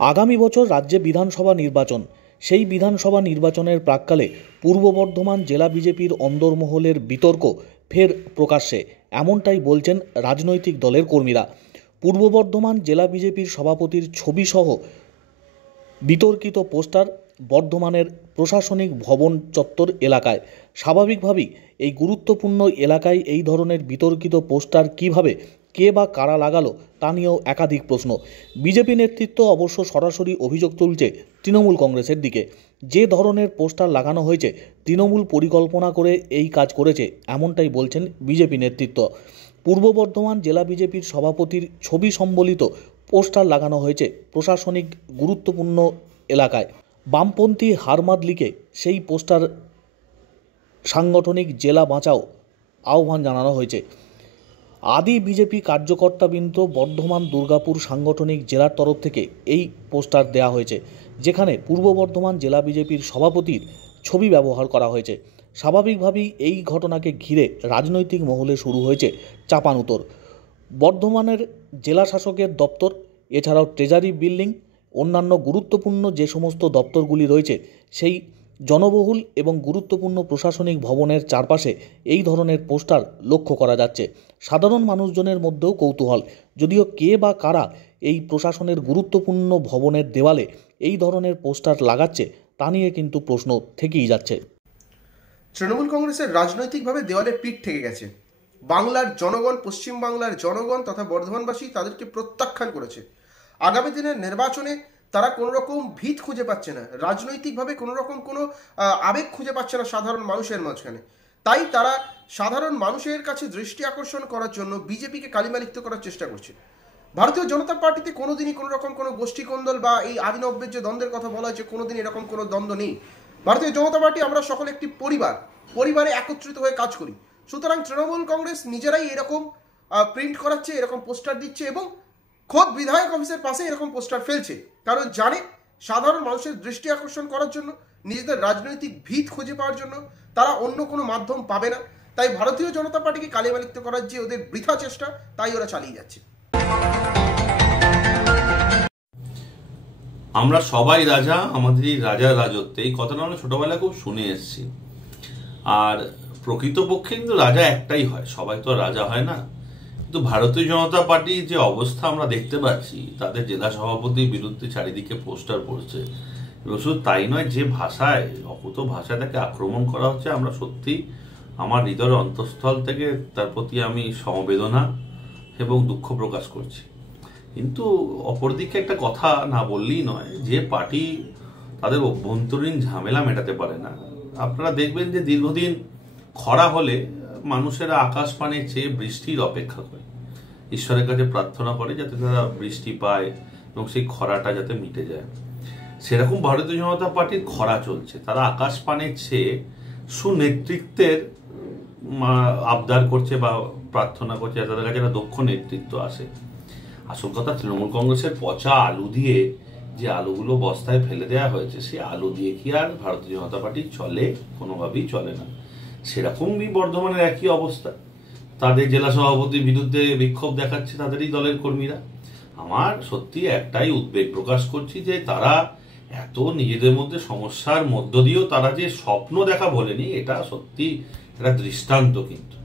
আগামী বছর রাজ্যে বিধানসভা নির্বাচন। সেই বিধানসভা নির্বাচনের প্রাক্কালে পূর্ব বর্ধমান জেলা বিজেপির অন্দরমহলের বিতর্ক ফের প্রকাশ্যে, এমনটাই বলছেন রাজনৈতিক দলের কর্মীরা। পূর্ব বর্ধমান জেলা বিজেপির সভাপতির ছবিসহ বিতর্কিত পোস্টার বর্ধমানের প্রশাসনিক ভবন চত্বর এলাকায়। স্বাভাবিকভাবেই এই গুরুত্বপূর্ণ এলাকায় এই ধরনের বিতর্কিত পোস্টার কিভাবে, কে বা কারা লাগালো তা নিয়েও একাধিক প্রশ্ন। বিজেপি নেতৃত্ব অবশ্য সরাসরি অভিযোগ তুলছে তৃণমূল কংগ্রেসের দিকে। যে ধরনের পোস্টার লাগানো হয়েছে তৃণমূল পরিকল্পনা করে এই কাজ করেছে, এমনটাই বলছেন বিজেপি নেতৃত্ব। পূর্ব বর্ধমান জেলা বিজেপির সভাপতির ছবি সম্বলিত পোস্টার লাগানো হয়েছে প্রশাসনিক গুরুত্বপূর্ণ এলাকায়। বামপন্থী হারমাদ লিখে সেই পোস্টার সাংগঠনিক জেলা বাঁচাও আহ্বান জানানো হয়েছে। আদি বিজেপি কার্যকর্তাবৃন্দ বর্ধমান দুর্গাপুর সাংগঠনিক জেলার তরফ থেকে এই পোস্টার দেওয়া হয়েছে, যেখানে পূর্ব বর্ধমান জেলা বিজেপির সভাপতির ছবি ব্যবহার করা হয়েছে। স্বাভাবিকভাবেই এই ঘটনাকে ঘিরে রাজনৈতিক মহলে শুরু হয়েছে চাপানুতোর। বর্ধমানের জেলা শাসকের দপ্তর, এছাড়াও ট্রেজারি বিল্ডিং, অন্যান্য গুরুত্বপূর্ণ যে সমস্ত দপ্তরগুলি রয়েছে সেই জনবহুল এবং গুরুত্বপূর্ণ প্রশাসনিক ভবনের চারপাশে এই ধরনের পোস্টার লক্ষ্য করা যাচ্ছে। সাধারণ মানুষজনের মধ্যেও কৌতূহল, যদিও কে বা কারা এই প্রশাসনের গুরুত্বপূর্ণ ভবনের দেওয়ালে এই ধরনের পোস্টার লাগাচ্ছে তা নিয়ে কিন্তু প্রশ্ন থেকেই যাচ্ছে। তৃণমূল কংগ্রেসের রাজনৈতিকভাবে দেওয়ালে পিঠ থেকে গেছে। বাংলার জনগণ, পশ্চিমবাংলার জনগণ তথা বর্ধমানবাসী তাদেরকে প্রত্যাখ্যান করেছে। আগামী দিনের নির্বাচনে তারা কোনো রকম ভিত খুঁজে পাচ্ছে না, রাজনৈতিকভাবে কোনো রকম কোনো আবেগ খুঁজে পাচ্ছে না সাধারণ মানুষের মাঝখানে। তাই তারা সাধারণ মানুষের কাছে দৃষ্টি আকর্ষণ করার জন্য বিজেপিকে কালিমালিপ্ত করার চেষ্টা করছে। ভারতীয় জনতা পার্টিতে কোনোদিনই কোনো রকম কোনো গোষ্ঠী কোন্দল বা এই আদিনব্যের যে দ্বন্দ্বের কথা বলা হয়েছে, কোনোদিন এরকম কোনো দ্বন্দ্ব নেই। ভারতীয় জনতা পার্টি আমরা সকলে একটি পরিবারে একত্রিত হয়ে কাজ করি। সুতরাং তৃণমূল কংগ্রেস নিজেরাই এরকম প্রিন্ট করাচ্ছে, এরকম পোস্টার দিচ্ছে এবং খোদ বিধায়ক অফিসের পাশে এরকম পোস্টার ফেলছে, কারণ জানে সাধারণ মানুষের দৃষ্টি আকর্ষণ করার জন্য, নিজেদের রাজনৈতিক ভিত খুঁজে পাওয়ার জন্য তারা অন্য কোনো মাধ্যম পাবে না। তাই ভারতীয় জনতা পার্টিকে কালিমালিপ্ত করার যে ওদের বৃথা চেষ্টা, তাই ওরা চালিয়ে যাচ্ছে। আমরা সবাই রাজা, আমাদের এই রাজার রাজত্বে, এই কথাটা আমরা ছোটবেলায় খুব শুনে এসেছি। আর প্রকৃতপক্ষে কিন্তু রাজা একটাই হয়, সবাই তো রাজা হয় না। কিন্তু ভারতীয় জনতা পার্টির যে অবস্থা আমরা দেখতে পাচ্ছি, তাদের জেলা সভাপতির বিরুদ্ধে চারিদিকে পোস্টার পড়ছে, এবং শুধু তাই নয়, যে ভাষায়, অকুত ভাষায় তাকে আক্রমণ করা হচ্ছে, আমরা সত্যি আমার হৃদয়ের অন্তঃস্থল থেকে তার প্রতি আমি সমবেদনা এবং দুঃখ প্রকাশ করছি। কিন্তু অপরদিকে একটা কথা না বললেই নয়, যে পার্টি তাদের অভ্যন্তরীণ ঝামেলা মেটাতে পারে না। আপনারা দেখবেন যে দীর্ঘদিন খরা হলে মানুষেরা আকাশ পানে চেয়ে বৃষ্টির অপেক্ষা করে, ঈশ্বরের কাছে প্রার্থনা করে যাতে তারা বৃষ্টি পায় এবং সেই খরাটা যাতে মিটে যায়। সেরকম ভারতীয় জনতা পার্টির খরা চলছে, তারা আকাশ পানে চেয়ে সুনেতৃত্বের আবদার করছে বা প্রার্থনা করছে তাদের কাছে একটা দক্ষ নেতৃত্ব আসে। আসল কথা, তৃণমূল কংগ্রেসের পচা আলু দিয়ে যে আলুগুলো বস্তায় ফেলে দেওয়া হয়েছে, সেই আলু দিয়ে কি আর ভারতীয় জনতা পার্টি চলে? কোনোভাবেই চলে না। সেরকমই বর্ধমানের একই অবস্থা, তাদের জেলা সভাপতির বিরুদ্ধে বিক্ষোভ দেখাচ্ছে তাদেরই দলের কর্মীরা। আমার সত্যি একটাই উদ্বেগ প্রকাশ করছি যে তারা এত নিজেদের মধ্যে সমস্যার মধ্য দিয়েও তারা যে স্বপ্ন দেখা বলেনি, এটা সত্যি একটা দৃষ্টান্ত। কিন্তু